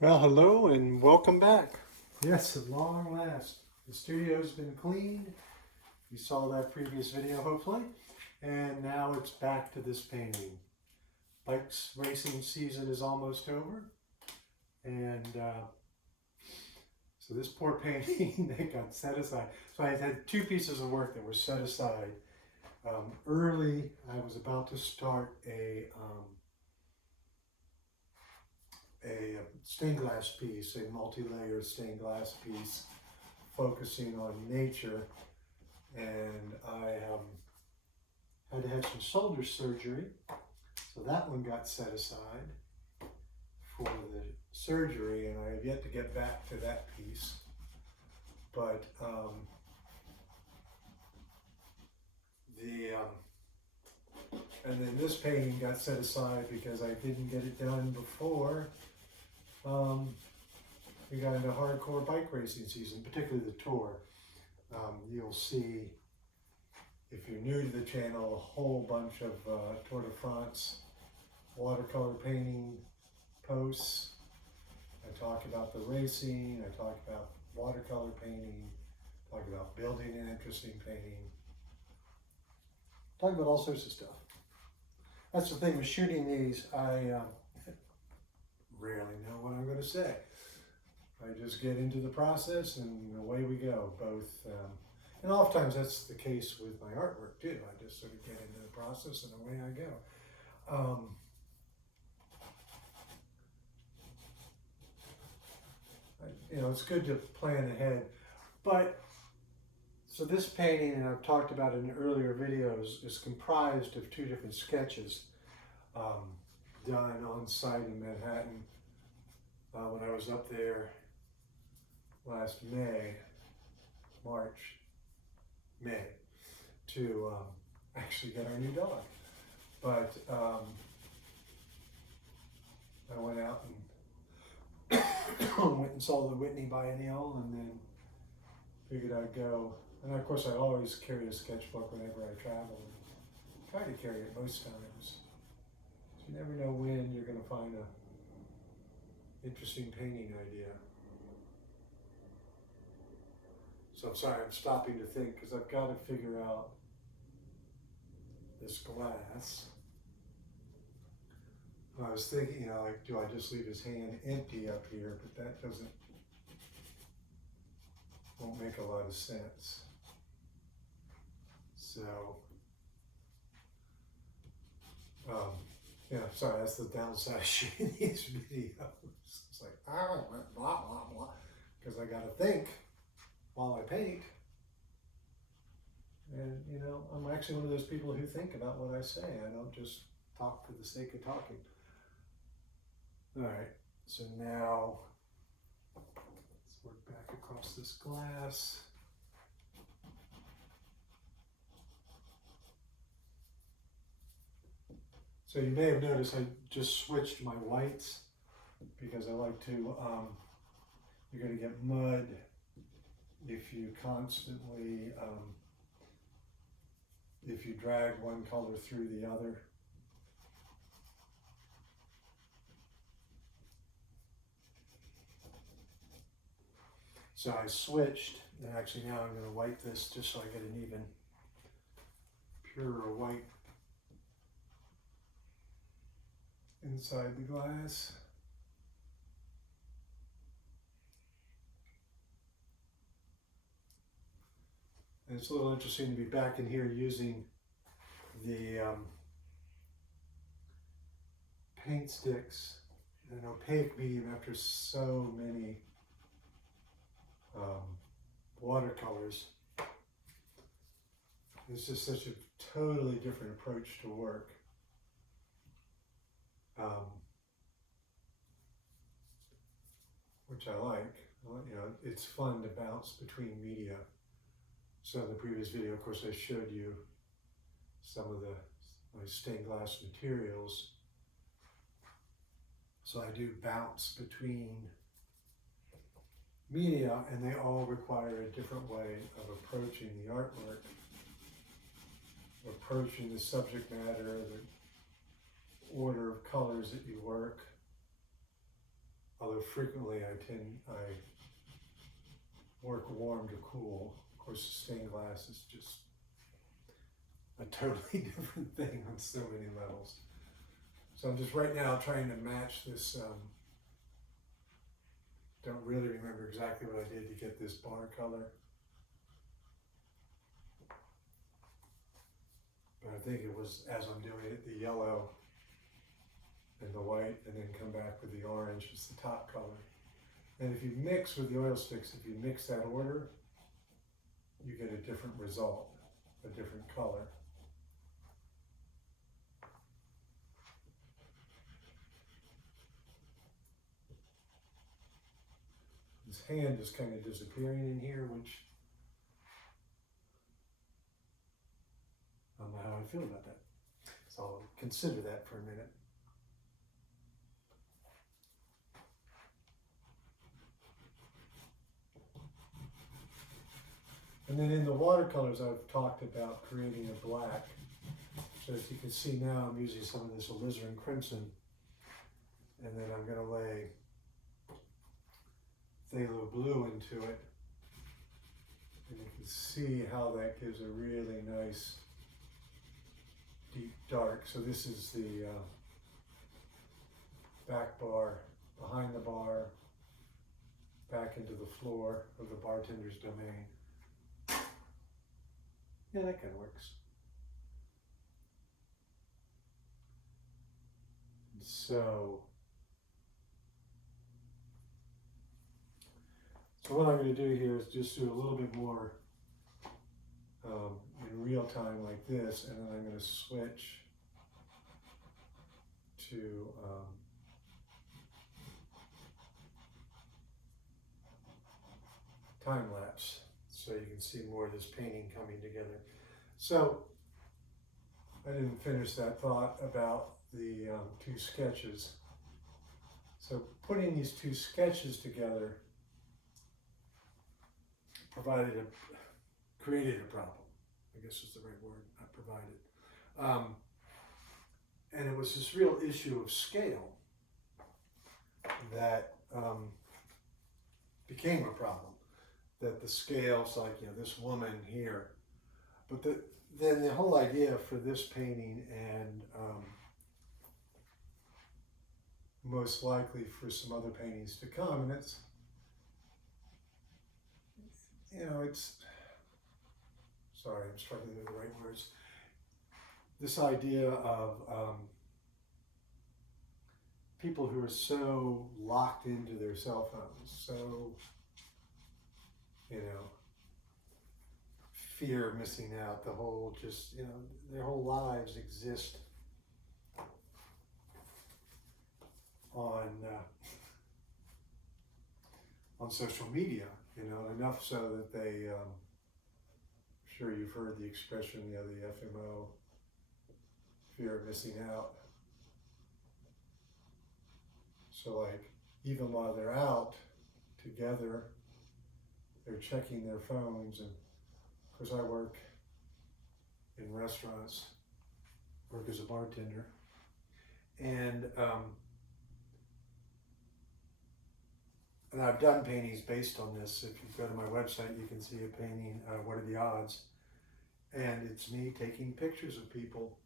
Well, hello and welcome back. Yes, at long last, the studio's been cleaned. You saw that previous video, hopefully. And now it's back to this painting. Bikes racing season is almost over. And so this poor painting that got set aside. So I had two pieces of work that were set aside. Early, I was about to start a stained glass piece, a multi-layer stained glass piece focusing on nature, and I had to have some shoulder surgery, so that one got set aside for the surgery, and I have yet to get back to that piece. But and then this painting got set aside because I didn't get it done before we got into hardcore bike racing season, particularly the Tour. You'll see, if you're new to the channel, a whole bunch of Tour de France watercolor painting posts. I talk about the racing, I talk about watercolor painting, talk about building an interesting painting, talk about all sorts of stuff. That's the thing with shooting these, I rarely know what I'm going to say. I just get into the process and away we go, both. And oftentimes that's the case with my artwork too. I just sort of get into the process and away I go. It's good to plan ahead. But, so this painting, and I've talked about it in earlier videos, is comprised of two different sketches done on site in Manhattan when I was up there last May, to actually get our new dog. But I went out and went and saw the Whitney Biennial, and then figured I'd go. And of course, I always carry a sketchbook whenever I travel. And try to carry it most times. So you never know when you're going to find an interesting painting idea. So I'm sorry, I'm stopping to think because I've got to figure out this glass. I was thinking, like, do I just leave his hand empty up here? But that won't make a lot of sense. So, sorry, that's the downside of shooting these videos. It's like, blah, blah, blah, because I got to think while I paint. And, I'm actually one of those people who think about what I say. I don't just talk for the sake of talking. All right, so now let's work back across this glass. So you may have noticed I just switched my whites because I like to, you're going to get mud if you constantly, if you drag one color through the other. So I switched, and actually now I'm going to wipe this just so I get an even purer white inside the glass. And it's a little interesting to be back in here using the paint sticks in an opaque medium after so many watercolors. It's just such a totally different approach to work. Which I like. It's fun to bounce between media. So in the previous video, of course, I showed you some of my stained glass materials. So I do bounce between media, and they all require a different way of approaching the artwork, approaching the subject matter, the order of colors that you work. A although frequently I work warm to cool. Of course, stained glass is just a totally different thing on so many levels. So I'm just right now trying to match this, don't really remember exactly what I did to get this bar color. But I think it was, as I'm doing it, the yellow and the white, and then come back with the orange as the top color. And if you mix with the oil sticks, if you mix that order, you get a different result, a different color. His hand is kind of disappearing in here, which I don't know how I feel about that. So I'll consider that for a minute. And then in the watercolors, I've talked about creating a black. So as you can see now, I'm using some of this alizarin crimson. And then I'm going to lay phthalo blue into it. And you can see how that gives a really nice deep dark. So this is the back bar, behind the bar, back into the floor of the bartender's domain. Yeah, that kind of works. So what I'm going to do here is just do a little bit more in real time like this, and then I'm going to switch to time lapse, so you can see more of this painting coming together. So I didn't finish that thought about the two sketches. So putting these two sketches together created a problem, I guess is the right word, not provided. And it was this real issue of scale that became a problem. That the scale's like, this woman here. But then the whole idea for this painting, and most likely for some other paintings to come, and it's, sorry, I'm struggling with the right words. This idea of people who are so locked into their cell phones, so, fear of missing out, the whole just, their whole lives exist on social media, enough so that they, sure you've heard the expression, the FMO, fear of missing out. So like, even while they're out together, they're checking their phones. And of course I work in restaurants, work as a bartender, and I've done paintings based on this. If you go to my website, you can see a painting, What Are the Odds? And it's me taking pictures of people.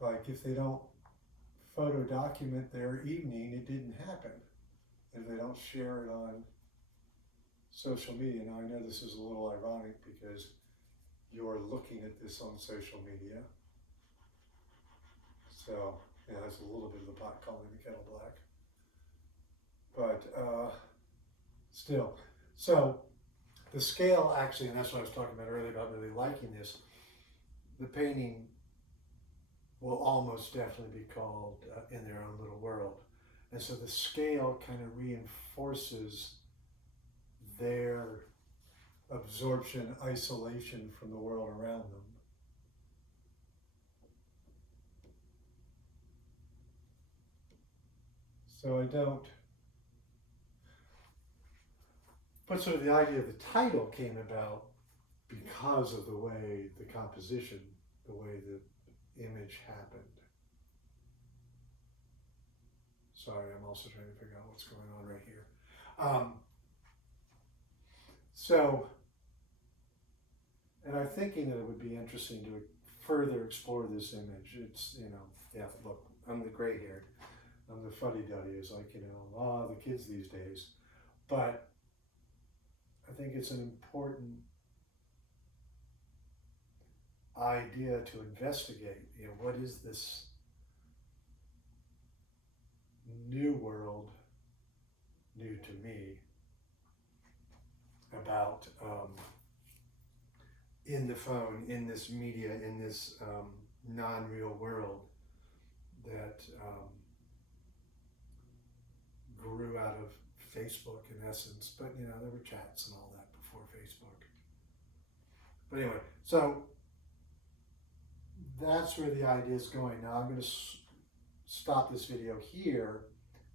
Like, if they don't photo document their evening, it didn't happen. If they don't share it on social media. Now, I know this is a little ironic because you're looking at this on social media. So, that's a little bit of the pot calling the kettle black. But still, so the scale actually, and that's what I was talking about earlier about really liking this, the painting will almost definitely be called In Their Own Little World. And so the scale kind of reinforces their absorption, isolation from the world around them. So I don't, but sort of the idea of the title came about because of the way the composition, the way the image happened. Sorry, I'm also trying to figure out what's going on right here. And I'm thinking that it would be interesting to further explore this image. It's, yeah, look, I'm the gray haired. I'm the fuddy-duddy. It's like, the kids these days. But I think it's an important idea to investigate. What is this new world, new to me, about in the phone, in this media, in this non-real world that grew out of Facebook in essence. But there were chats and all that before Facebook. But anyway, so that's where the idea is going. Now I'm going to stop this video here.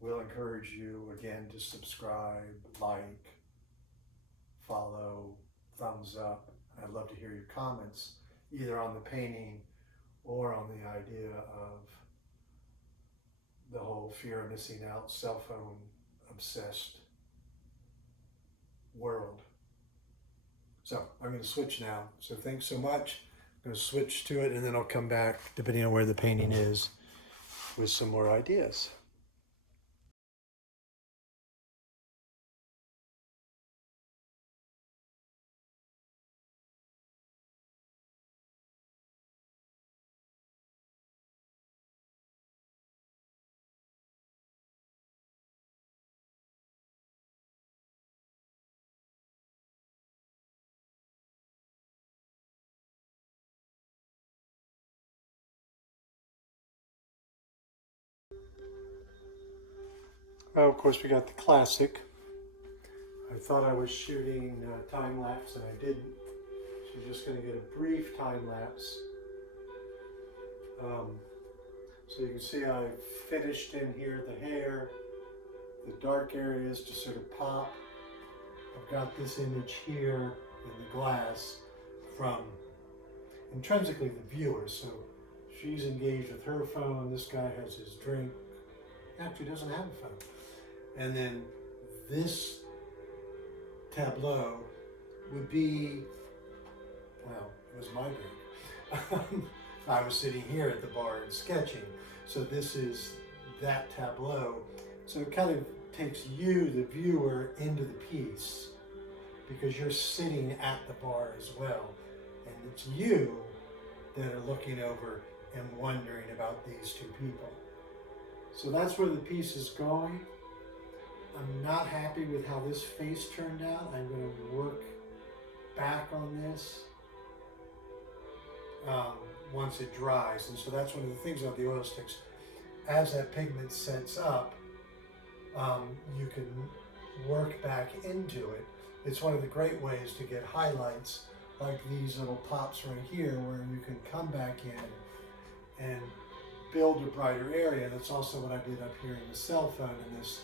We'll encourage you again to subscribe, like, follow, thumbs up. I'd love to hear your comments, either on the painting or on the idea of the whole fear of missing out, cell phone obsessed world. So I'm going to switch now. So thanks so much. I'm going to switch to it, and then I'll come back, depending on where the painting is, with some more ideas. Well, of course, we got the classic. I thought I was shooting time lapse, and I didn't. So you're just going to get a brief time lapse. So you can see I finished in here the hair, the dark areas to sort of pop. I've got this image here in the glass from intrinsically the viewer. So she's engaged with her phone. This guy has his drink. Actually doesn't have a phone. And then this tableau would be, well, it was my drink. I was sitting here at the bar and sketching. So this is that tableau. So it kind of takes you, the viewer, into the piece because you're sitting at the bar as well. And it's you that are looking over and wondering about these two people. So that's where the piece is going. I'm not happy with how this face turned out. I'm going to work back on this once it dries. And so that's one of the things about the oil sticks. As that pigment sets up, you can work back into it. It's one of the great ways to get highlights like these little pops right here where you can come back in and build a brighter area. That's also what I did up here in the cell phone in this,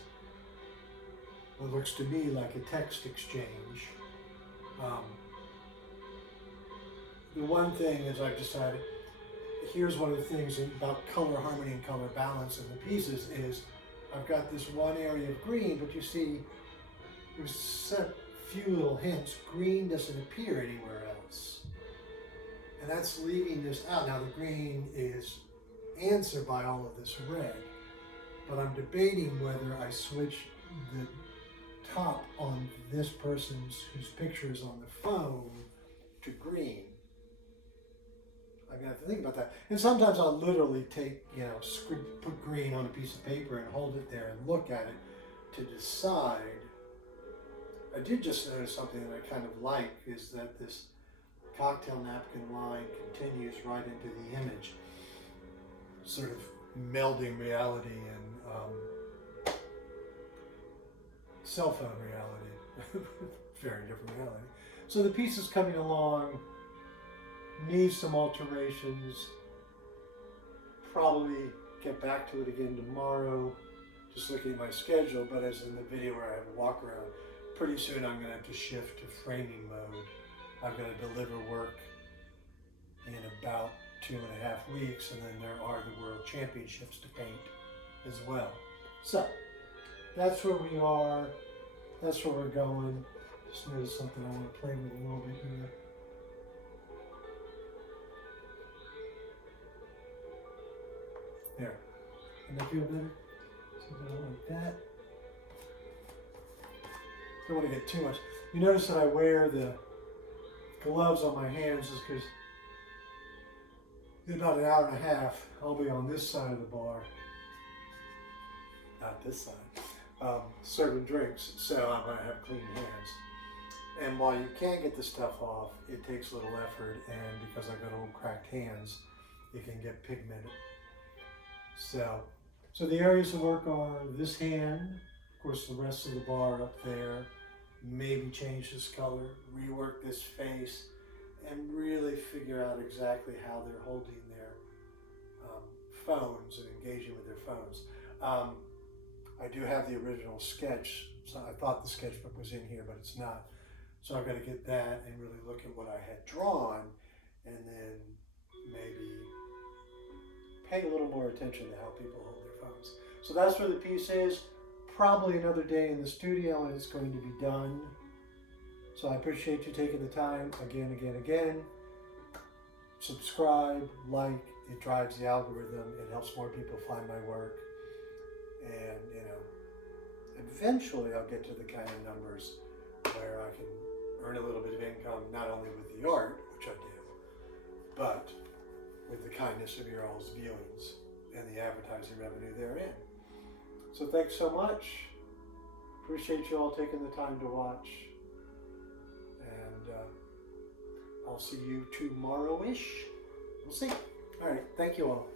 what looks to me like a text exchange. The one thing is I've decided, here's one of the things about color harmony and color balance in the pieces is I've got this one area of green, but you see there's a few little hints. Green doesn't appear anywhere else. And that's leaving this out. Now the green is answered by all of this red, but I'm debating whether I switch the top on this person's whose picture is on the phone to green. I'm gonna have to think about that. And sometimes I'll literally take, put green on a piece of paper and hold it there and look at it to decide. I did just notice something that I kind of like is that this cocktail napkin line continues right into the image, sort of melding reality and cell phone reality, very different reality. So the piece is coming along, needs some alterations, probably get back to it again tomorrow, just looking at my schedule, but as in the video where I have a walk around, pretty soon I'm going to have to shift to framing mode. I've got to deliver work in about 2.5 weeks, and then there are the World Championships to paint as well. So, that's where we are. That's where we're going. Just noticed something I want to play with a little bit here. There. Doesn't that feel better? Something like that. Don't want to get too much. You notice that I wear the gloves on my hands just because in about an hour and a half, I'll be on this side of the bar. Not this side. Serving drinks, so I'm going to have clean hands. And while you can get the stuff off, it takes a little effort, and because I've got old cracked hands, it can get pigmented. So the areas of work are this hand, of course the rest of the bar up there, maybe change this color, rework this face, and really figure out exactly how they're holding their phones and engaging with their phones. I do have the original sketch, so I thought the sketchbook was in here, but it's not. So I've got to get that and really look at what I had drawn, and then maybe pay a little more attention to how people hold their phones. So that's where the piece is. Probably another day in the studio and it's going to be done. So I appreciate you taking the time again. Subscribe, like, it drives the algorithm, it helps more people find my work. And, you know, eventually I'll get to the kind of numbers where I can earn a little bit of income, not only with the art, which I do, but with the kindness of your all's viewings and the advertising revenue therein. So thanks so much. Appreciate you all taking the time to watch. And I'll see you tomorrow-ish. We'll see. All right. Thank you all.